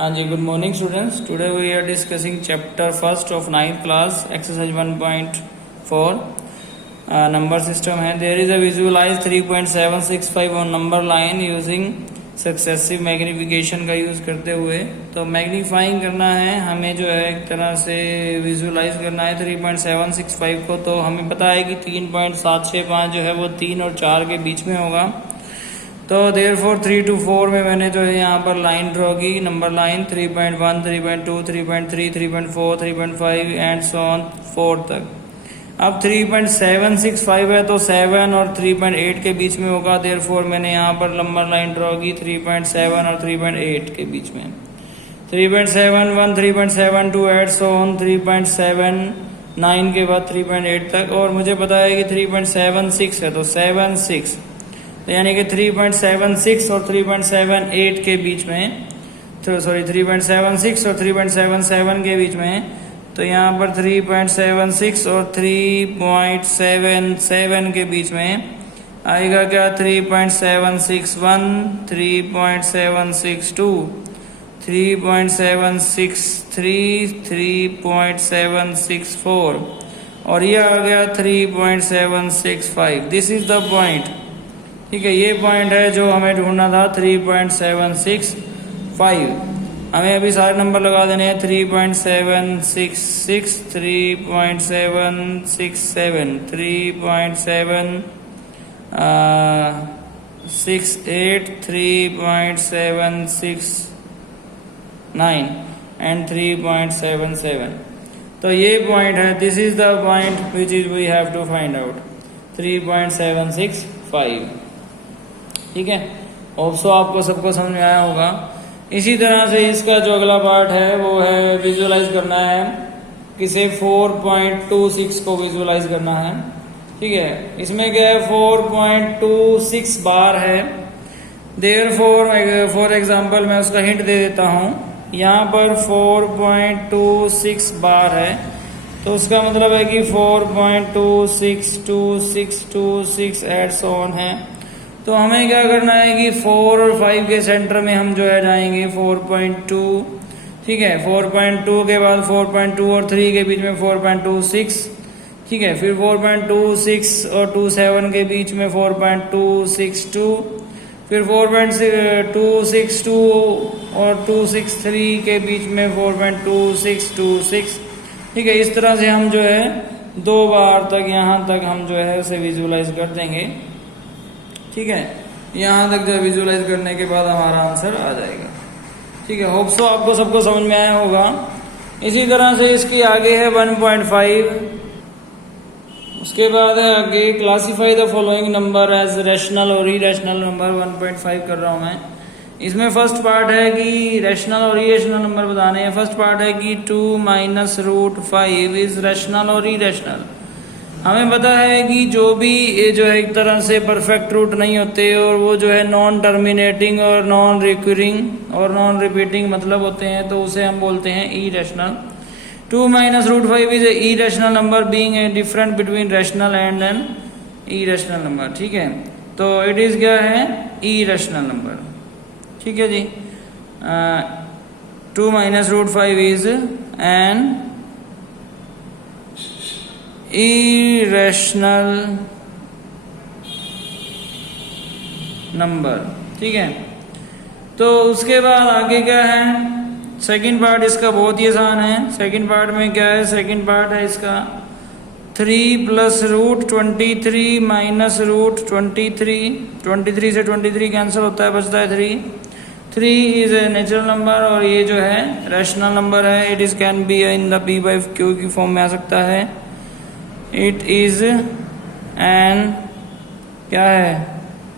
हाँ जी, good morning students. Today we are discussing chapter first of 9th class, exercise 1.4. Number system है. There is a visualize 3.765 on number line using successive magnification का use करते हुए. तो magnifying करना है हमें, जो है एक तरह से विजुलाइज करना है 3.765 को. तो हमें पता है कि 3.765 जो है वो 3 और 4 के बीच में होगा. तो देयरफॉर 3 to 4 में मैंने जो है यहाँ पर लाइन ड्रॉ की, number line 3.1, 3.2, 3.3, 3.4, 3.5 and so on 4 तक. अब 3.765 है तो 7 और 3.8 के बीच में होगा. देयरफॉर मैंने यहाँ पर नंबर लाइन ड्रॉ की 3.7 और 3.8 के बीच में. 3.71, 3.72 एंड सो ऑन 3.79 के बाद 3.8 तक. और मुझे पता है कि 3.76 है तो 76, तो यानी कि 3.76 और 3.78 के बीच में, तो सॉरी 3.76 और 3.77 के बीच में. तो यहाँ पर 3.76 और 3.77 के बीच में आएगा क्या? 3.761, 3.762, 3.763, 3.764 और ये आ गया 3.765. This is the point. ठीक है, ये पॉइंट है जो हमें ढूंढना था 3.765. हमें अभी सारे नंबर लगा देने हैं. 3.766, 3.767, 3.768, 3.769 एंड 3.77. तो ये पॉइंट है. This is the point which is we have to find out. 3.765. ठीक है, होप सो आपको सबको समझ में आया होगा. इसी तरह से इसका जो अगला पार्ट है वो है विजुअलाइज करना है किसे 4.26 को विजुअलाइज करना है. ठीक है, इसमें क्या है 4.26 बार है. देयरफॉर फॉर एग्जांपल मैं उसका हिंट दे देता हूँ. यहाँ पर 4.26 बार है तो उसका मतलब है कि 4.262626 एड सो ऑन है. तो हमें क्या करना है कि 4 और 5 के सेंटर में हम जो है जाएंगे 4.2. ठीक है, 4.2 के बाद 4.2 और 3 के बीच में 4.26. ठीक है, फिर 4.26 और 27 के बीच में 4.262, फिर 4.262 और 263 के बीच में 4.2626. ठीक है, इस तरह से हम जो है 2 बार तक यहाँ तक हम जो है उसे विजुअलाइज कर देंगे. ठीक है, यहाँ तक जो विजुअलाइज करने के बाद हमारा आंसर आ जाएगा. ठीक है, होप सो आपको सबको समझ में आया होगा. इसी तरह से इसकी आगे है 1.5. उसके बाद है आगे classify the following number as rational or irrational number. 1.5 कर रहा हूँ मैं. इसमें फर्स्ट पार्ट है कि रैशनल और इरेशनल नंबर बताने हैं. फर्स्ट पार्ट है कि 2 - √5 इज रैशनल और इरेशनल. हमें पता है कि जो भी ये जो है एक तरह से परफेक्ट रूट नहीं होते और वो जो है नॉन टर्मिनेटिंग और नॉन रिकरिंग और नॉन रिपीटिंग मतलब होते हैं, तो उसे हम बोलते हैं irrational. 2 - √5 is a irrational number being a different between rational and an irrational number. ठीक है, तो इट इज क्या है? Irrational number. ठीक है जी. 2 - √5 इज एन इरेशनल नंबर. ठीक है, तो उसके बाद आगे क्या है? सेकंड पार्ट इसका बहुत ही आसान है. सेकंड पार्ट में क्या है? सेकंड पार्ट है इसका 3 + √23 - √23. 23 से 23 कैंसिल होता है, बचता है 3. 3 इज ए नेचुरल नंबर और ये जो है रैशनल नंबर है. It is can be in the p/q की फॉर्म में आ सकता है. इट इज एन क्या है?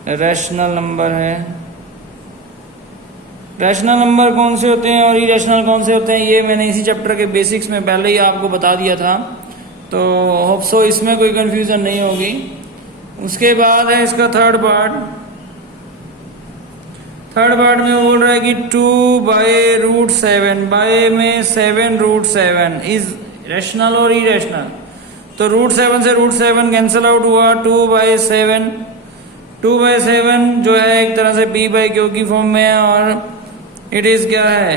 रैशनल नंबर है. रैशनल नंबर कौन से होते हैं और इरेशनल कौन से होते हैं ये मैंने इसी चैप्टर के बेसिक्स में पहले ही आपको बता दिया था, तो होप सो इसमें कोई कंफ्यूजन नहीं होगी. उसके बाद है इसका थर्ड पार्ट. थर्ड पार्ट में बोल रहा है कि 2/√7 बाय में 7√7 इज रैशनल और इरेशनल. तो √7 से √7 कैंसिल आउट हुआ. 2/7 2/7 जो है एक तरह से p/q की फॉर्म में है और इट इज क्या है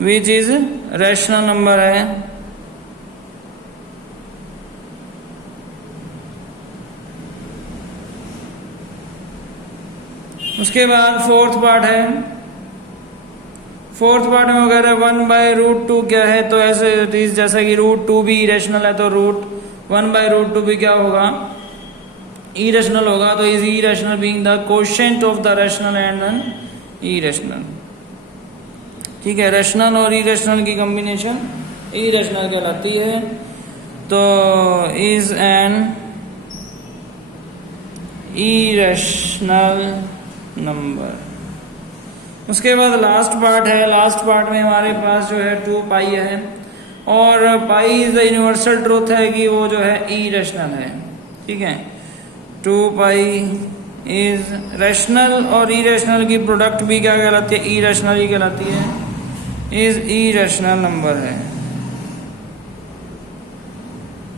विच इज रैशनल नंबर है। उसके बाद फोर्थ पार्ट है। फोर्थ पार्ट में वगैरह 1/√2 क्या है, तो ऐसे जैसा कि √2 भी इरेशनल है तो √1/√2 भी क्या होगा, इरेशनल होगा। तो is irrational being the quotient of the rational and an irrational. ठीक है, रैशनल और इरेशनल की कॉम्बिनेशन इरेशनल कहलाती है। तो इज एन इरेशनल नंबर। उसके बाद लास्ट पार्ट है। लास्ट पार्ट में हमारे पास जो है 2 पाई है, और pi is the universal truth है कि वो जो है इरेशनल है। ठीक है, 2 pi is rational or irrational की प्रोडक्ट भी क्या कहलाती है, इरेशनल ही कहलाती है, इज इरेशनल नंबर है।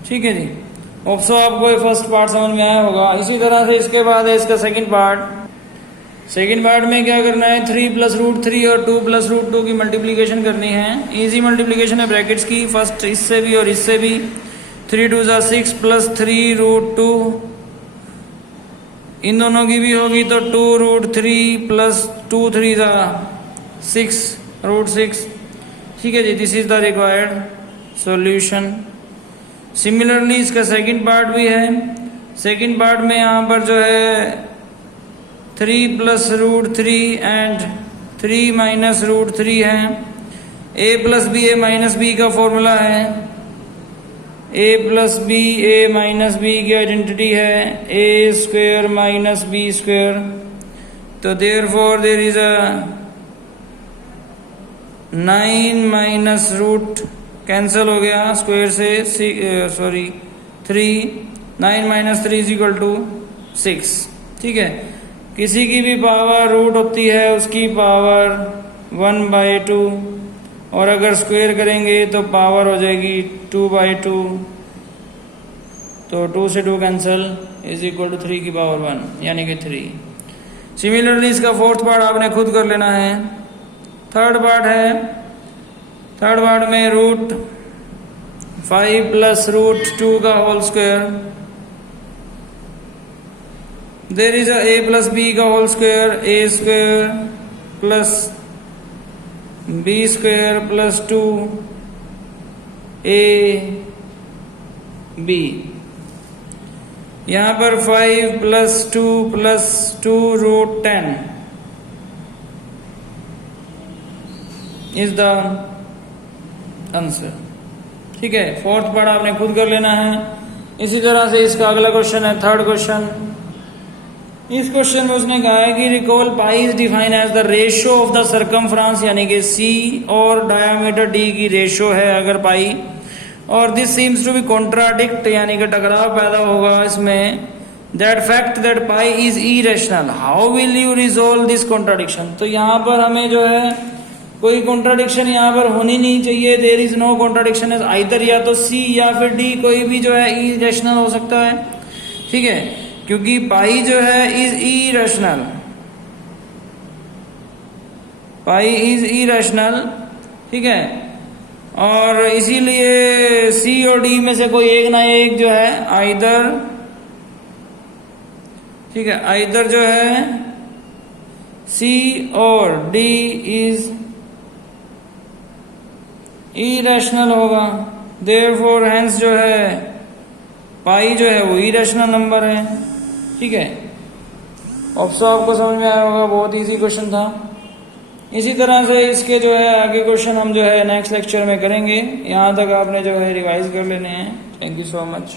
ठीक है जी, सो आपको ये फर्स्ट पार्ट समझ में आया होगा। इसी तरह से इसके बाद है इसका सेकंड पार्ट। सेकंड पार्ट में क्या करना है, 3 + √3 और 2 + √2 की मल्टीप्लीकेशन करनी है। इजी मल्टीप्लीकेशन है ब्रैकेट्स की, फर्स्ट इससे भी और इससे भी। 3 × 2 = 6 + 3 √2, इन दोनों की भी होगी तो 2 √3 + 2 3 6 √6। ठीक है जी, this is the required solution. Similarly इसका सेकंड पार्ट भी है। सेकंड पार्ट में यहाँ पर जो है 3 + √3 एंड 3 - √3 है। a + b a - b का फॉर्मूला है। a + b a - b की आइडेंटिटी है a² - b²। तो therefore there is a 9 - root cancel हो गया स्क्वायर से, 3 9 - 3 = 6। ठीक है, किसी की भी पावर रूट होती है उसकी पावर 1/2, और अगर स्क्वायर करेंगे तो पावर हो जाएगी 2/2। तो 2 से 2 कैंसिल = 3 की पावर 1 यानी कि 3। सिमिलरली इसका फोर्थ पार्ट आपने खुद कर लेना है। थर्ड पार्ट है। थर्ड पार्ट में √5 + √2 का whole square. There is a + b का whole square, a² + b² + 2ab। यहाँ पर 5 + 2 + 2 √10 इज द आंसर। ठीक है, फोर्थ पार्ट आपने खुद कर लेना है। इसी तरह से इसका अगला क्वेश्चन है, थर्ड क्वेश्चन। इस क्वेश्चन में उसने कहा है कि recall pi is define as the ratio of the circumference, यानी कि सी और डायमीटर डी की रेशियो है अगर पाई, और this seems to be contradict, यानी कि टकराव पैदा होगा इसमें, that fact that pi is irrational. How will you resolve this contradiction. तो यहाँ पर हमें जो है कोई कॉन्ट्राडिक्शन यहाँ पर होनी नहीं चाहिए। There is no contradiction is either, या तो सी या फिर डी कोई भी जो है इरेशनल हो सकता है। ठीक है, क्योंकि पाई जो है is irrational, pi is irrational. ठीक है, और इसीलिए सी और डी में से कोई एक ना एक जो है आइदर, ठीक है, आइदर जो है सी और डी इज इरेशनल होगा। देयरफॉर हेंस जो है पाई जो है वो इरेशनल नंबर है। ठीक है, ऑप्शन आपको समझ में आया होगा, बहुत इजी क्वेश्चन था। इसी तरह से इसके जो है आगे क्वेश्चन हम जो है नेक्स्ट लेक्चर में करेंगे। यहाँ तक आपने जो है रिवाइज कर लेने हैं। Thank you so much.